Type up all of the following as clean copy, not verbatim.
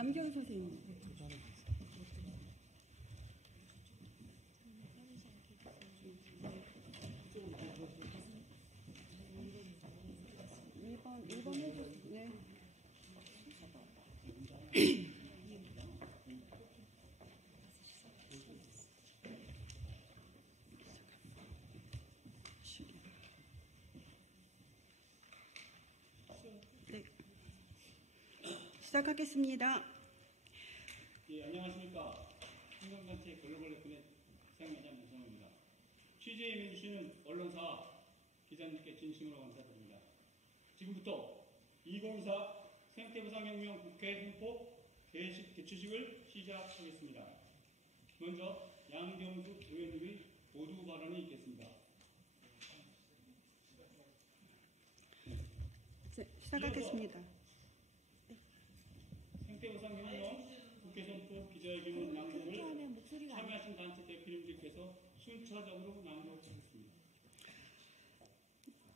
남경 선생님. 일번 해주세요. 네. 네. 시작하겠습니다. 예, 안녕하십니까. 환경단체 글로벌 레크넷 사용자 문성호입니다. 취재에 임해주시는 언론사 기자님께 진심으로 감사드립니다. 지금부터 2024 생태보상혁명 국회 행포 개최식을 시작하겠습니다. 먼저 양경숙 의원님의 보도 발언이 있겠습니다. 시작하겠습니다. 생태보상혁명 국회 선포 기자회견 낭독을 참여하신 단체 대표님들께서 순차적으로 낭독하겠습니다.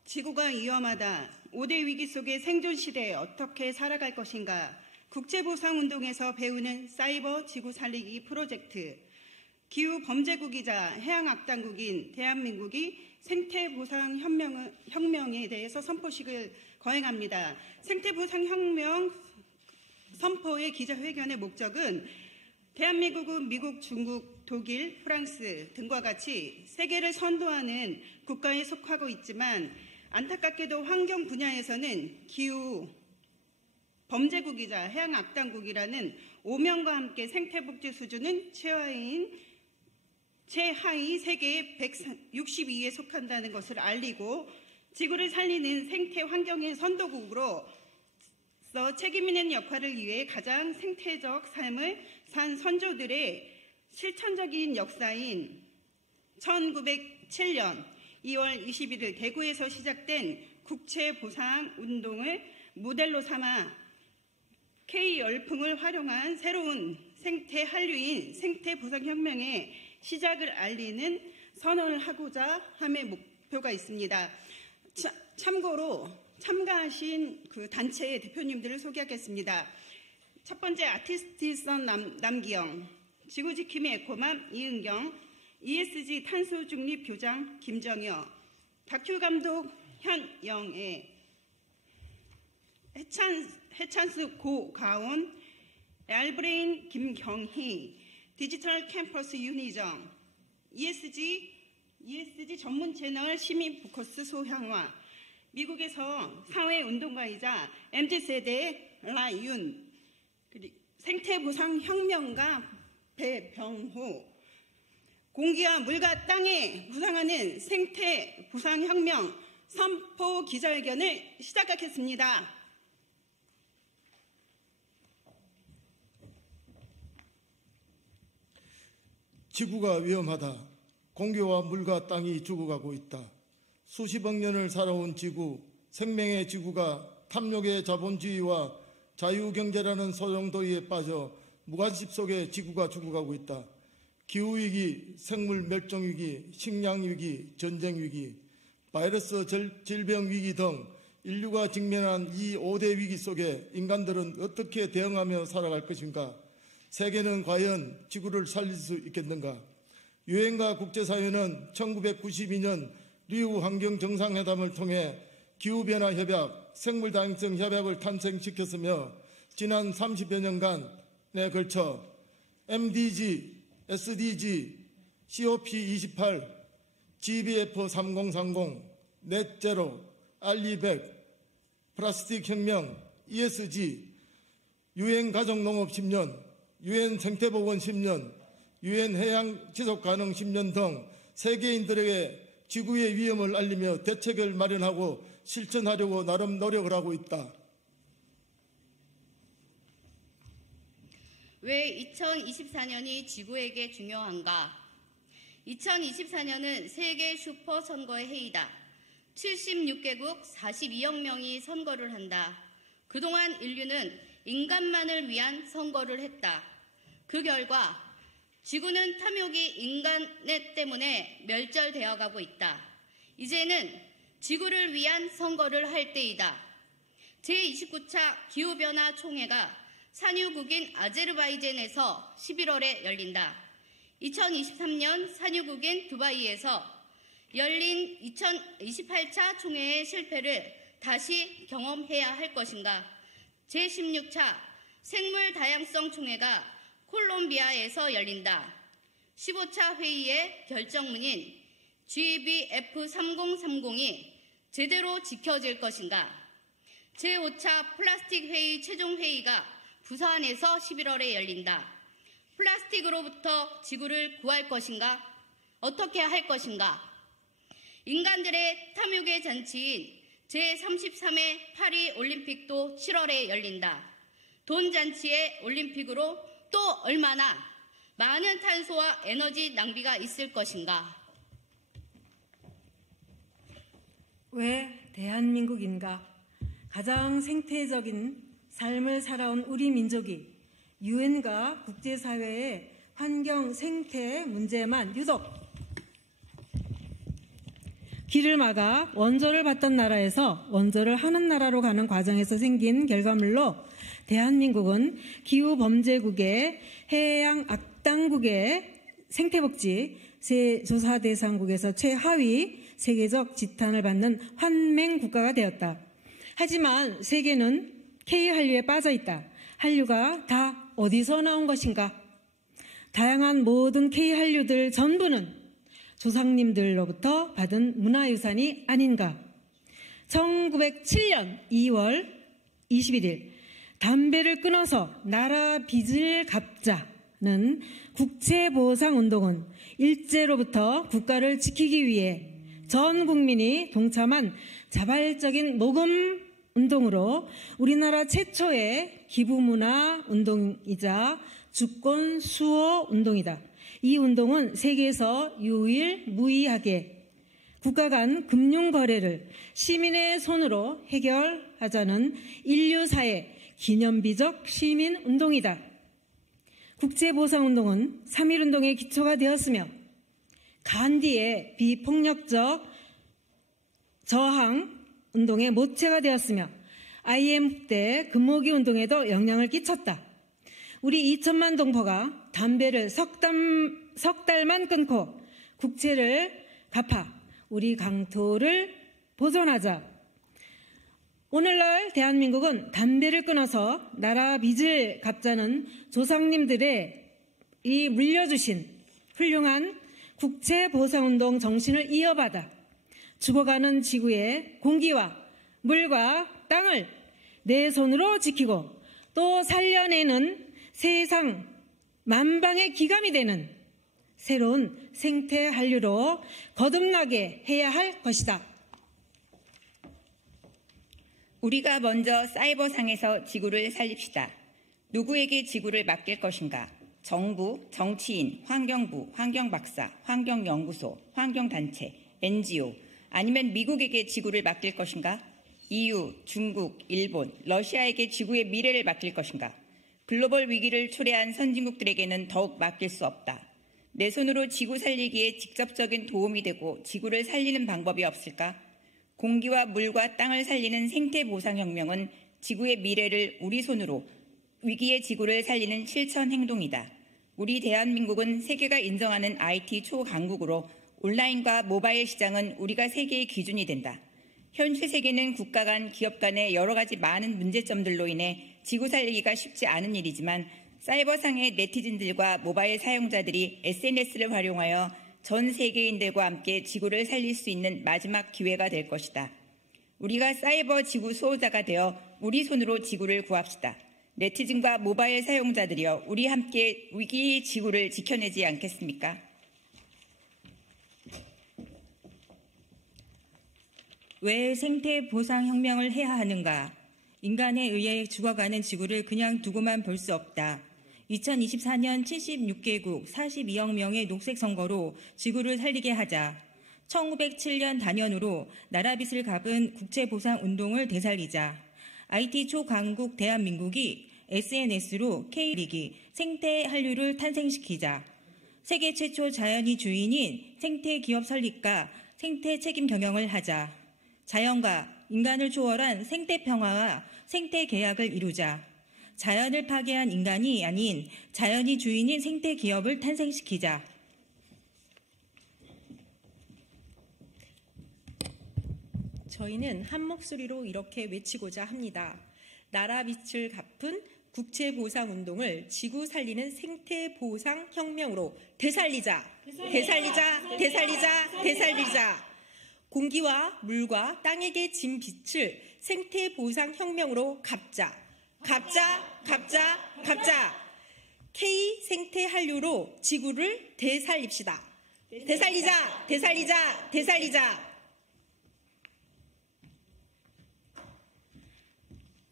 지구가 위험하다. 5대 위기 속의 생존 시대에 어떻게 살아갈 것인가. 국제보상운동에서 배우는 사이버 지구 살리기 프로젝트. 기후 범죄국이자 해양악당국인 대한민국이 생태보상혁명에 대해서 선포식을 거행합니다. 생태보상혁명 선포의 기자회견의 목적은 대한민국은 미국, 중국, 독일, 프랑스 등과 같이 세계를 선도하는 국가에 속하고 있지만 안타깝게도 환경 분야에서는 기후 범죄국이자 해양악당국이라는 오명과 함께 생태복지 수준은 최하위 세계의 162위에 속한다는 것을 알리고 지구를 살리는 생태 환경의 선도국으로 책임 있는 역할을 위해 가장 생태적 삶을 산 선조들의 실천적인 역사인 1907년 2월 21일 대구에서 시작된 국채보상운동을 모델로 삼아 K열풍을 활용한 새로운 생태 한류인 생태보상혁명의 시작을 알리는 선언을 하고자 함의 목표가 있습니다. 참고로 참가하신 그 단체의 대표님들을 소개하겠습니다. 첫 번째 아티스트선 남기영, 지구지킴이 에코맘 이은경, ESG 탄소중립 교장 김정여, 다큐 감독 현영애, 해찬스 고가온, 알브레인 김경희, 디지털 캠퍼스 윤희정, ESG 전문 채널 시민 포커스 소향화, 미국에서 사회운동가이자 MZ세대 라윤, 생태보상혁명가 배병호, 공기와 물과 땅에 부상하는 생태보상혁명 선포 기자회견을 시작하겠습니다. 지구가 위험하다. 공기와 물과 땅이 죽어가고 있다. 수십억 년을 살아온 지구, 생명의 지구가 탐욕의 자본주의와 자유경제라는 소용돌이에 빠져 무관심 속에 지구가 죽어가고 있다. 기후위기, 생물멸종위기, 식량위기, 전쟁위기, 바이러스 질병위기 등 인류가 직면한 이 5대 위기 속에 인간들은 어떻게 대응하며 살아갈 것인가? 세계는 과연 지구를 살릴 수 있겠는가? 유엔과 국제사회는 1992년 리우 환경정상회담을 통해 기후변화 협약, 생물다양성 협약을 탄생시켰으며 지난 30여 년간에 걸쳐 MDG, SDG, COP28, GBF3030, 넷제로, R200, 플라스틱 혁명, ESG, 유엔 가정농업 10년, 유엔 생태보건 10년, 유엔 해양 지속가능 10년 등 세계인들에게 지구의 위험을 알리며 대책을 마련하고 실천하려고 나름 노력을 하고 있다. 왜 2024년이 지구에게 중요한가? 2024년은 세계 슈퍼 선거의 해이다. 76개국 42억 명이 선거를 한다. 그동안 인류는 인간만을 위한 선거를 했다. 그 결과 지구는 탐욕이 인간의 때문에 멸절되어 가고 있다. 이제는 지구를 위한 선거를 할 때이다. 제29차 기후변화 총회가 산유국인 아제르바이잔에서 11월에 열린다. 2023년 산유국인 두바이에서 열린 2028차 총회의 실패를 다시 경험해야 할 것인가? 제16차 생물 다양성 총회가 콜롬비아에서 열린다. 15차 회의의 결정문인 GBF3030이 제대로 지켜질 것인가? 제5차 플라스틱 회의 최종 회의가 부산에서 11월에 열린다. 플라스틱으로부터 지구를 구할 것인가? 어떻게 할 것인가? 인간들의 탐욕의 잔치인 제33회 파리 올림픽도 7월에 열린다. 돈 잔치의 올림픽으로 또 얼마나 많은 탄소와 에너지 낭비가 있을 것인가? 왜 대한민국인가? 가장 생태적인 삶을 살아온 우리 민족이 유엔과 국제사회의 환경 생태 문제만 유독 길을 막아 원조를 받던 나라에서 원조를 하는 나라로 가는 과정에서 생긴 결과물로 대한민국은 기후범죄국의 해양악당국의 생태복지 조사 대상국에서 최하위 세계적 지탄을 받는 환맹 국가가 되었다. 하지만 세계는 K한류에 빠져 있다. 한류가 다 어디서 나온 것인가? 다양한 모든 K한류들 전부는 조상님들로부터 받은 문화유산이 아닌가? 1907년 2월 21일 담배를 끊어서 나라 빚을 갚자는 국채보상운동은 일제로부터 국가를 지키기 위해 전 국민이 동참한 자발적인 모금운동으로 우리나라 최초의 기부문화운동이자 주권수호운동이다. 이 운동은 세계에서 유일무이하게 국가 간 금융거래를 시민의 손으로 해결하자는 인류사의 기념비적 시민운동이다. 국제보상운동은 3.1운동의 기초가 되었으며 간디의 비폭력적 저항운동의 모체가 되었으며 IMF 때 금모기 운동에도 영향을 끼쳤다. 우리 2천만 동포가 담배를 석 달만 끊고 국채를 갚아 우리 강토를 보존하자. 오늘날 대한민국은 담배를 끊어서 나라 빚을 갚자는 조상님들의 이 물려주신 훌륭한 국채보상운동 정신을 이어받아 죽어가는 지구의 공기와 물과 땅을 내 손으로 지키고 또 살려내는 세상 만방의 기감이 되는 새로운 생태 한류로 거듭나게 해야 할 것이다. 우리가 먼저 사이버상에서 지구를 살립시다. 누구에게 지구를 맡길 것인가? 정부, 정치인, 환경부, 환경박사, 환경연구소, 환경단체, NGO, 아니면 미국에게 지구를 맡길 것인가? EU, 중국, 일본, 러시아에게 지구의 미래를 맡길 것인가? 글로벌 위기를 초래한 선진국들에게는 더욱 맡길 수 없다. 내 손으로 지구 살리기에 직접적인 도움이 되고 지구를 살리는 방법이 없을까? 공기와 물과 땅을 살리는 생태보상혁명은 지구의 미래를 우리 손으로 위기의 지구를 살리는 실천 행동이다. 우리 대한민국은 세계가 인정하는 IT 초강국으로 온라인과 모바일 시장은 우리가 세계의 기준이 된다. 현실 세계는 국가 간, 기업 간의 여러 가지 많은 문제점들로 인해 지구 살리기가 쉽지 않은 일이지만 사이버상의 네티즌들과 모바일 사용자들이 SNS를 활용하여 전 세계인들과 함께 지구를 살릴 수 있는 마지막 기회가 될 것이다. 우리가 사이버 지구 수호자가 되어 우리 손으로 지구를 구합시다. 네티즌과 모바일 사용자들이여 우리 함께 위기의 지구를 지켜내지 않겠습니까? 왜 생태 보상 혁명을 해야 하는가? 인간에 의해 죽어가는 지구를 그냥 두고만 볼 수 없다. 2024년 76개국 42억 명의 녹색 선거로 지구를 살리게 하자. 1907년 단연으로 나라빚을 갚은 국채보상운동을 되살리자. IT 초강국 대한민국이 SNS로 K리기 생태 한류를 탄생시키자. 세계 최초 자연이 주인인 생태 기업 설립과 생태 책임 경영을 하자. 자연과 인간을 초월한 생태 평화와 생태 계약을 이루자. 자연을 파괴한 인간이 아닌 자연이 주인인 생태 기업을 탄생시키자. 저희는 한 목소리로 이렇게 외치고자 합니다. 나라 빚을 갚은 국채보상운동을 지구 살리는 생태보상혁명으로 되살리자! 되살리자! 되살리자! 되살리자! 공기와 물과 땅에게 진 빚을 생태보상혁명으로 갚자! 갚자! 갚자! 갚자! K생태한류로 지구를 되살립시다! 되살리자! 되살리자! 되살리자!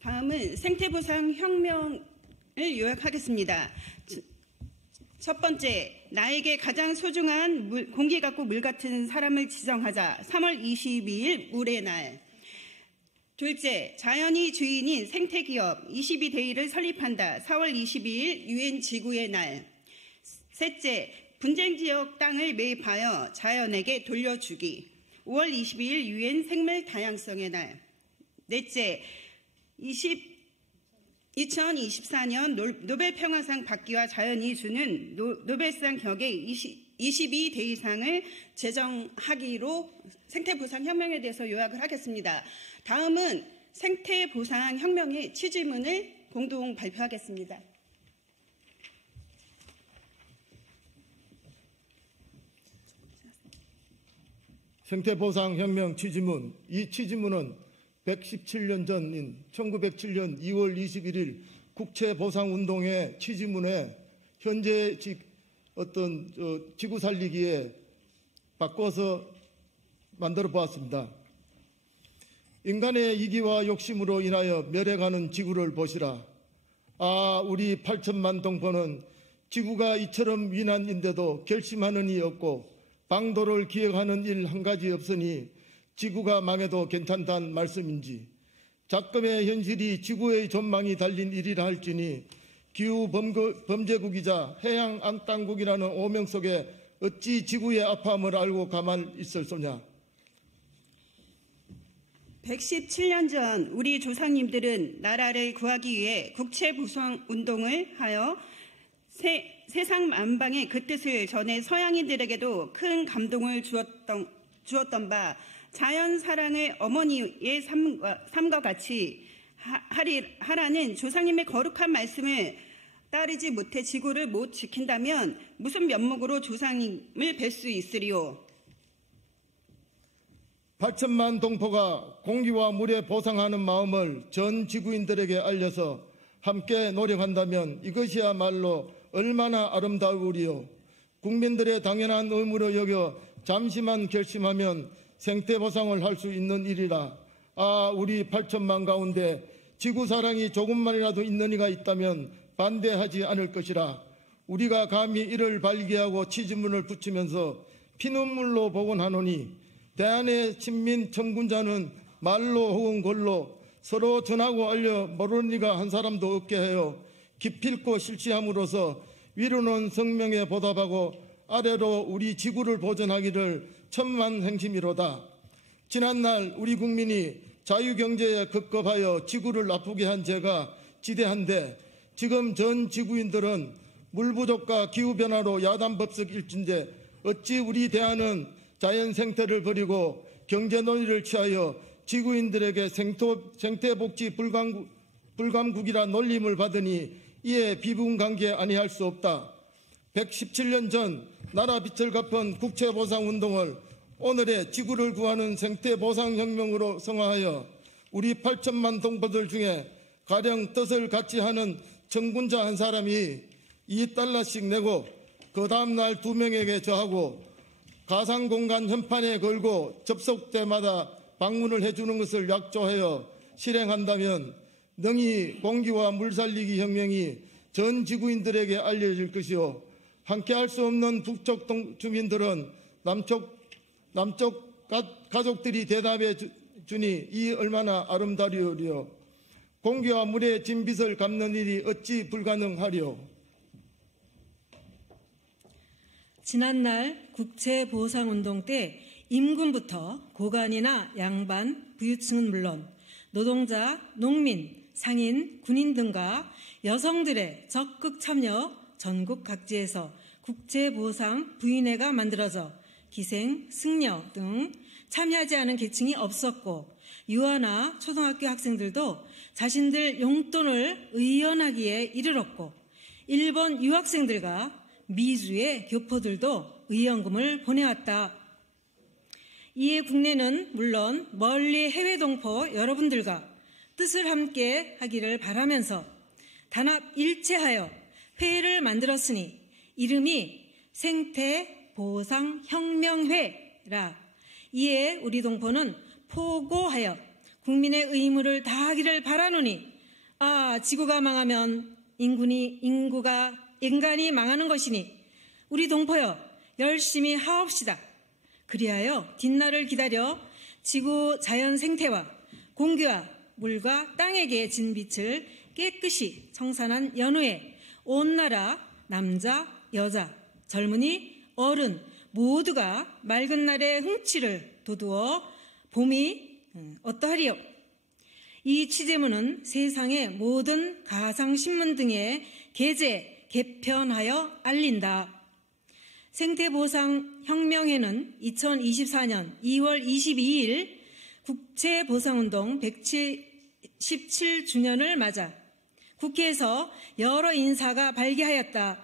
다음은 생태보상 혁명을 요약하겠습니다. 첫 번째, 나에게 가장 소중한 공기 같고 물 같은 사람을 지정하자. 3월 22일 물의 날. 둘째, 자연이 주인인 생태기업 22데이를 설립한다. 4월 22일 UN 지구의 날. 셋째, 분쟁지역 땅을 매입하여 자연에게 돌려주기. 5월 22일 UN 생물다양성의 날. 넷째, 2024년 노벨 평화상 받기와 자연이 주는 노벨상 격의 22데이상을 제정하기로 생태보상혁명에 대해서 요약을 하겠습니다. 다음은 생태보상혁명의 취지문을 공동 발표하겠습니다. 생태보상혁명 취지문. 이 취지문은 117년 전인 1907년 2월 21일 국채보상운동의 취지문에 현재 지구 살리기에 바꿔서 만들어 보았습니다. 인간의 이기와 욕심으로 인하여 멸해가는 지구를 보시라. 아, 우리 8천만 동포는 지구가 이처럼 위난인데도 결심하는 이 없고 방도를 기획하는 일 한 가지 없으니 지구가 망해도 괜찮다는 말씀인지, 작금의 현실이 지구의 전망이 달린 일이라 할지니 기후 범죄국이자 해양 안땅국이라는 오명 속에 어찌 지구의 아파함을 알고 가만 있을 소냐. 117년 전 우리 조상님들은 나라를 구하기 위해 국채보상운동을 하여 세상 만방의 그 뜻을 전해 서양인들에게도 큰 감동을 주었던 바, 자연 사랑을 어머니의 삶과 같이 하라는 조상님의 거룩한 말씀을 따르지 못해 지구를 못 지킨다면 무슨 면목으로 조상님을 뵐 수 있으리요. 8천만 동포가 공기와 물에 보상하는 마음을 전 지구인들에게 알려서 함께 노력한다면 이것이야말로 얼마나 아름다우리요. 국민들의 당연한 의무로 여겨 잠시만 결심하면 생태보상을 할 수 있는 일이라. 아, 우리 8천만 가운데 지구사랑이 조금만이라도 있는 이가 있다면 반대하지 않을 것이라. 우리가 감히 이를 발기하고 취지문을 붙이면서 피눈물로 복원하노니 대한의 친민 청군자는 말로 혹은 글로 서로 전하고 알려 모르는 이가 한 사람도 없게 하여 기필코 실시함으로써 위로는 성명에 보답하고 아래로 우리 지구를 보존하기를 천만행심이로다. 지난날 우리 국민이 자유경제에 급급하여 지구를 아프게 한 죄가 지대한데 지금 전 지구인들은 물 부족과 기후변화로 야단법석 일진데 어찌 우리 대한은 자연 생태를 버리고 경제 논리를 취하여 지구인들에게 생태복지 불감국이라 놀림을 받으니 이에 비분관계 아니할 수 없다. 117년 전 나라 빚을 갚은 국채보상운동을 오늘의 지구를 구하는 생태보상혁명으로 성화하여 우리 8천만 동포들 중에 가령 뜻을 같이 하는 청군자 한 사람이 $2씩 내고 그 다음날 2명에게 저하고 가상공간 현판에 걸고 접속 때마다 방문을 해주는 것을 약조하여 실행한다면 능히 공기와 물 살리기 혁명이 전 지구인들에게 알려질 것이요. 함께할 수 없는 북쪽 주민들은 남쪽 가족들이 대답해 주니 이 얼마나 아름다리오리요. 공기와 물의 진빚을 갚는 일이 어찌 불가능하리요. 지난날 국채보상운동 때 임금부터 고관이나 양반, 부유층은 물론 노동자, 농민, 상인, 군인 등과 여성들의 적극 참여 전국 각지에서 국제보상 부인회가 만들어져 기생, 승려 등 참여하지 않은 계층이 없었고 유아나 초등학교 학생들도 자신들 용돈을 의연하기에 이르렀고 일본 유학생들과 미주의 교포들도 의연금을 보내왔다. 이에 국내는 물론 멀리 해외 동포 여러분들과 뜻을 함께 하기를 바라면서 단합 일체하여 회를 만들었으니 이름이 생태보상혁명회라. 이에 우리 동포는 포고하여 국민의 의무를 다하기를 바라노니 지구가 망하면 인간이 망하는 것이니 우리 동포여 열심히 하옵시다. 그리하여 뒷날을 기다려 지구 자연 생태와 공기와 물과 땅에게 진 빛을 깨끗이 청산한 연후에 온 나라 남자, 여자, 젊은이, 어른 모두가 맑은 날의 흥취를 돋우어 봄이 어떠하리요? 이 취재문은 세상의 모든 가상신문 등에 게재, 개편하여 알린다. 생태보상혁명회는 2024년 2월 22일 국제보상운동 177주년을 맞아 국회에서 여러 인사가 발기하였다.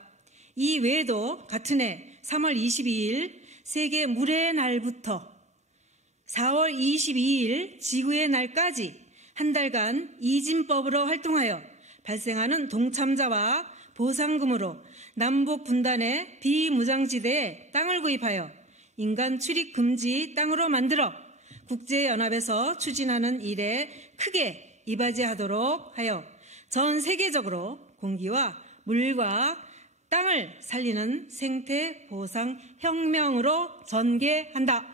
이 외에도 같은 해 3월 22일 세계 물의 날부터 4월 22일 지구의 날까지 한 달간 이진법으로 활동하여 발생하는 동참자와 보상금으로 남북 분단의 비무장지대에 땅을 구입하여 인간 출입 금지 땅으로 만들어 국제연합에서 추진하는 일에 크게 이바지하도록 하여 전 세계적으로 공기와 물과 땅을 살리는 생태보상혁명으로 전개한다.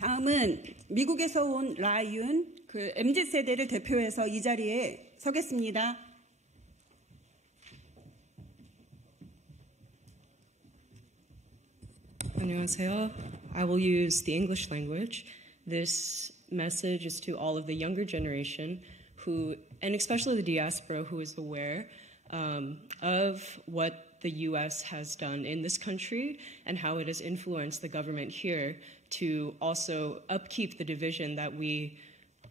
다음은 미국에서 온 라이윤 MZ세대를 대표해서 이 자리에 서겠습니다. 안녕하세요. I will use the English language. This message is to all of the younger generation who, and especially the diaspora, who is aware of what the U.S. has done in this country and how it has influenced the government here to also upkeep the division that we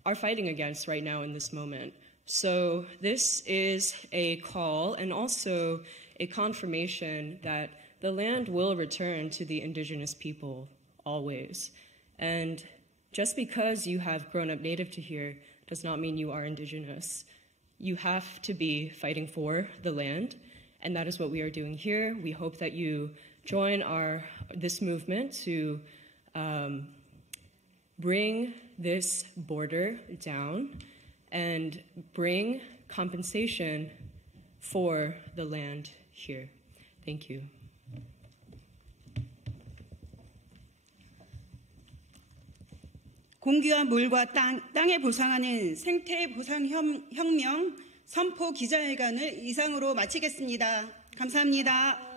are fighting against right now in this moment. So this is a call and also a confirmation that the land will return to the indigenous people always. And just because you have grown up native to here does not mean you are indigenous. You have to be fighting for the land, and that is what we are doing here. We hope that you join this movement to bring this border down and bring compensation for the land here. Thank you. 공기와 물과 땅에 보상하는 생태보상혁명 선포 기자회견을 이상으로 마치겠습니다. 감사합니다.